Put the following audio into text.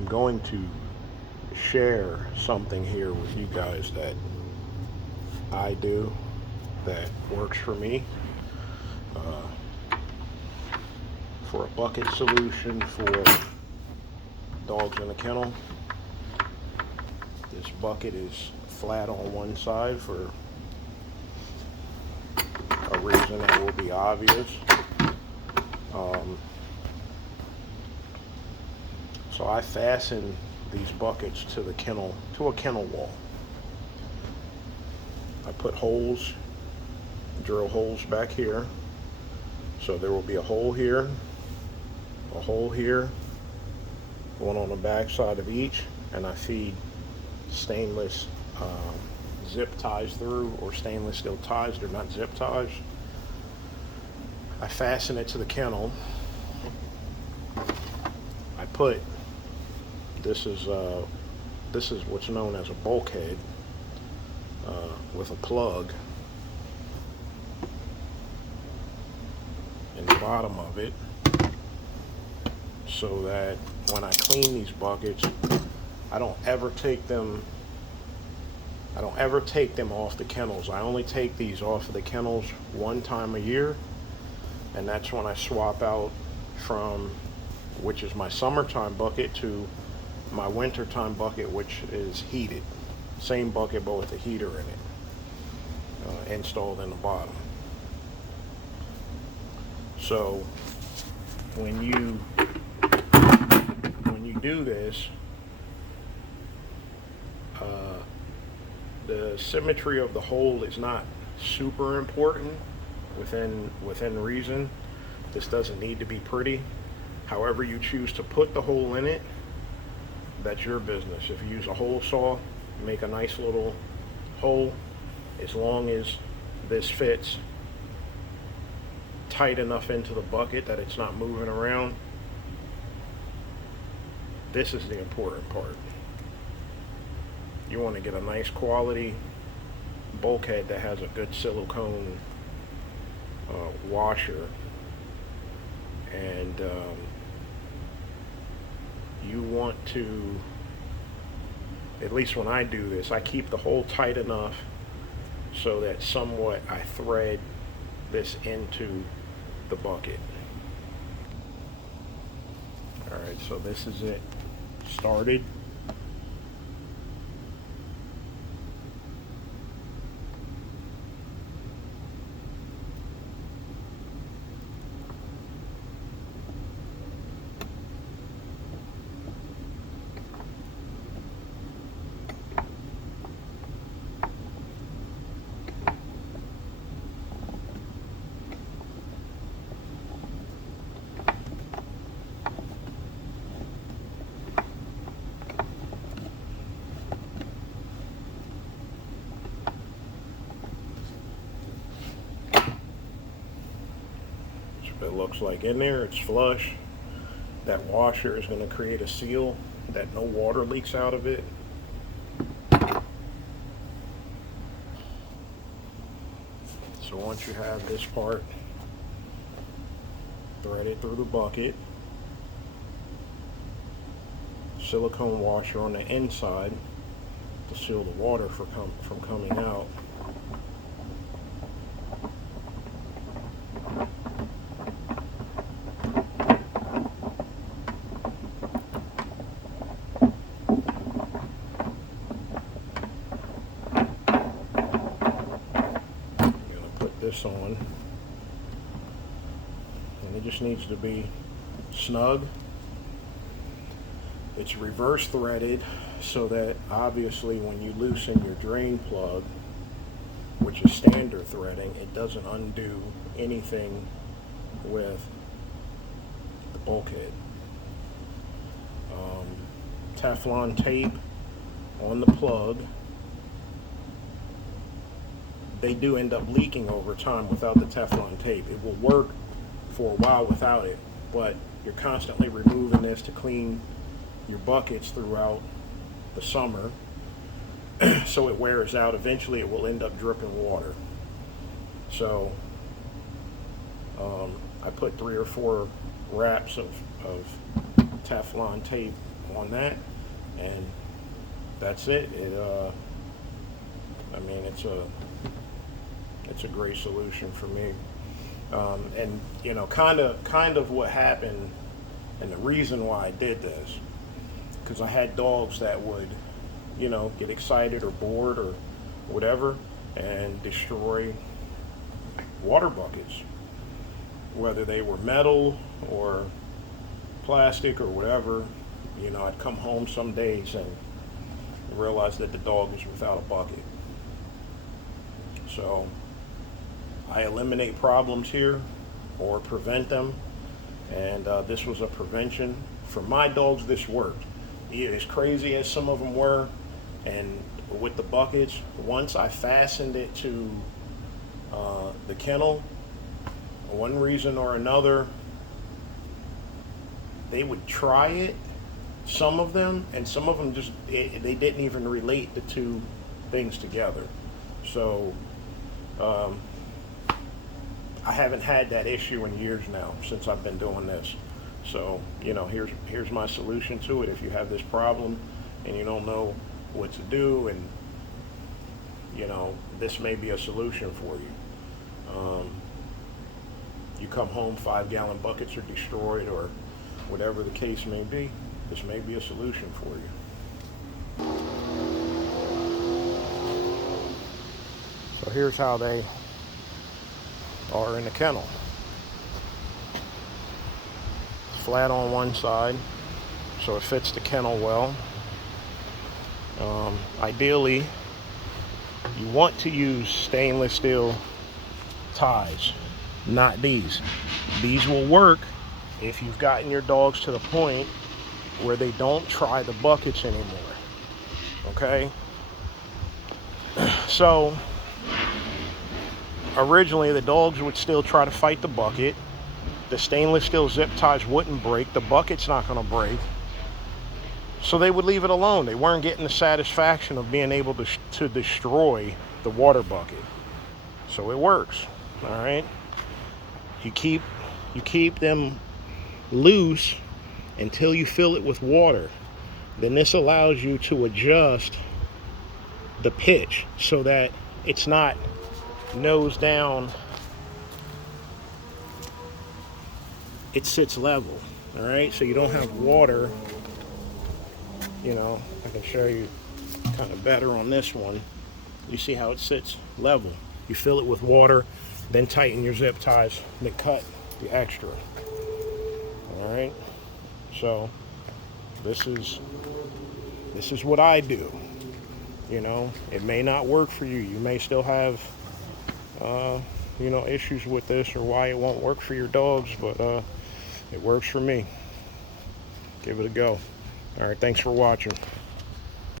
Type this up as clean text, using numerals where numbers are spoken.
I'm going to share something here with you guys that I do that works for me for a bucket solution for dogs in a kennel. This bucket is flat on one side for a reason that will be obvious. So I fasten these buckets to the kennel, to a kennel wall. I put holes, drill holes back here. So there will be a hole here, one on the back side of each, and I feed stainless zip ties through, or stainless steel ties. They're not zip ties. I fasten it to the kennel. I put this is what's known as a bulkhead with a plug in the bottom of it, so that when I clean these buckets, I don't ever take them off the kennels. I only take these off of the kennels one time a year, and that's when I swap out from, which is my summertime bucket, to my wintertime bucket, which is heated. Same bucket, but with a heater in it, installed in the bottom. So when you do this, the symmetry of the hole is not super important within reason. This doesn't need to be pretty. However you choose to put the hole in it, that's your business. If you use a hole saw, make a nice little hole. As long as this fits tight enough into the bucket that it's not moving around, this is the important part. You want to get a nice quality bulkhead that has a good silicone washer, and you want to, at least when I do this, I keep the hole tight enough so that somewhat I thread this into the bucket. Alright, so this is it started. It looks like in there, it's flush. That washer is going to create a seal that no water leaks out of it. So once you have this part threaded through the bucket, silicone washer on the inside to seal the water from coming out. This on, and it just needs to be snug. It's reverse threaded so that obviously when you loosen your drain plug, which is standard threading, it doesn't undo anything with the bulkhead. Teflon tape on the plug. They do end up leaking over time without the Teflon tape. It will work for a while without it, but you're constantly removing this to clean your buckets throughout the summer, so it wears out. Eventually it will end up dripping water. So I put 3 or 4 wraps of Teflon tape on that, and that's it. I mean, it's a great solution for me. And you know, kind of what happened, and the reason why I did this, because I had dogs that would, you know, get excited or bored or whatever and destroy water buckets, whether they were metal or plastic or whatever. You know, I'd come home some days and realize that the dog is without a bucket. So I eliminate problems here, or prevent them, and this was a prevention. For my dogs, this worked. As crazy as some of them were, and with the buckets, once I fastened it to the kennel, one reason or another, they would try it, some of them, and some of them just, they didn't even relate the two things together. So I haven't had that issue in years now, since I've been doing this. So, you know, here's my solution to it. If you have this problem and you don't know what to do, and you know, this may be a solution for you. You come home, 5-gallon buckets are destroyed, or whatever the case may be, this may be a solution for you. So here's how they are in the kennel. It's flat on one side, so it fits the kennel well. Ideally, you want to use stainless steel ties, not these. These will work if you've gotten your dogs to the point where they don't try the buckets anymore. Okay? So originally the dogs would still try to fight the bucket. The stainless steel zip ties wouldn't break. The bucket's not going to break. So they would leave it alone. They weren't getting the satisfaction of being able to destroy the water bucket. So it works. All right. You keep them loose until you fill it with water. Then this allows you to adjust the pitch so that it's not nose down. It sits level. All right. So you don't have water. You know, I can show you kind of better on this one. You see how it sits level. You fill it with water, then tighten your zip ties, then cut the extra. All right. So this is what I do. You know, it may not work for you. You may still have, you know, issues with this, or why it won't work for your dogs, but it works for me. Give it a go. All right, thanks for watching.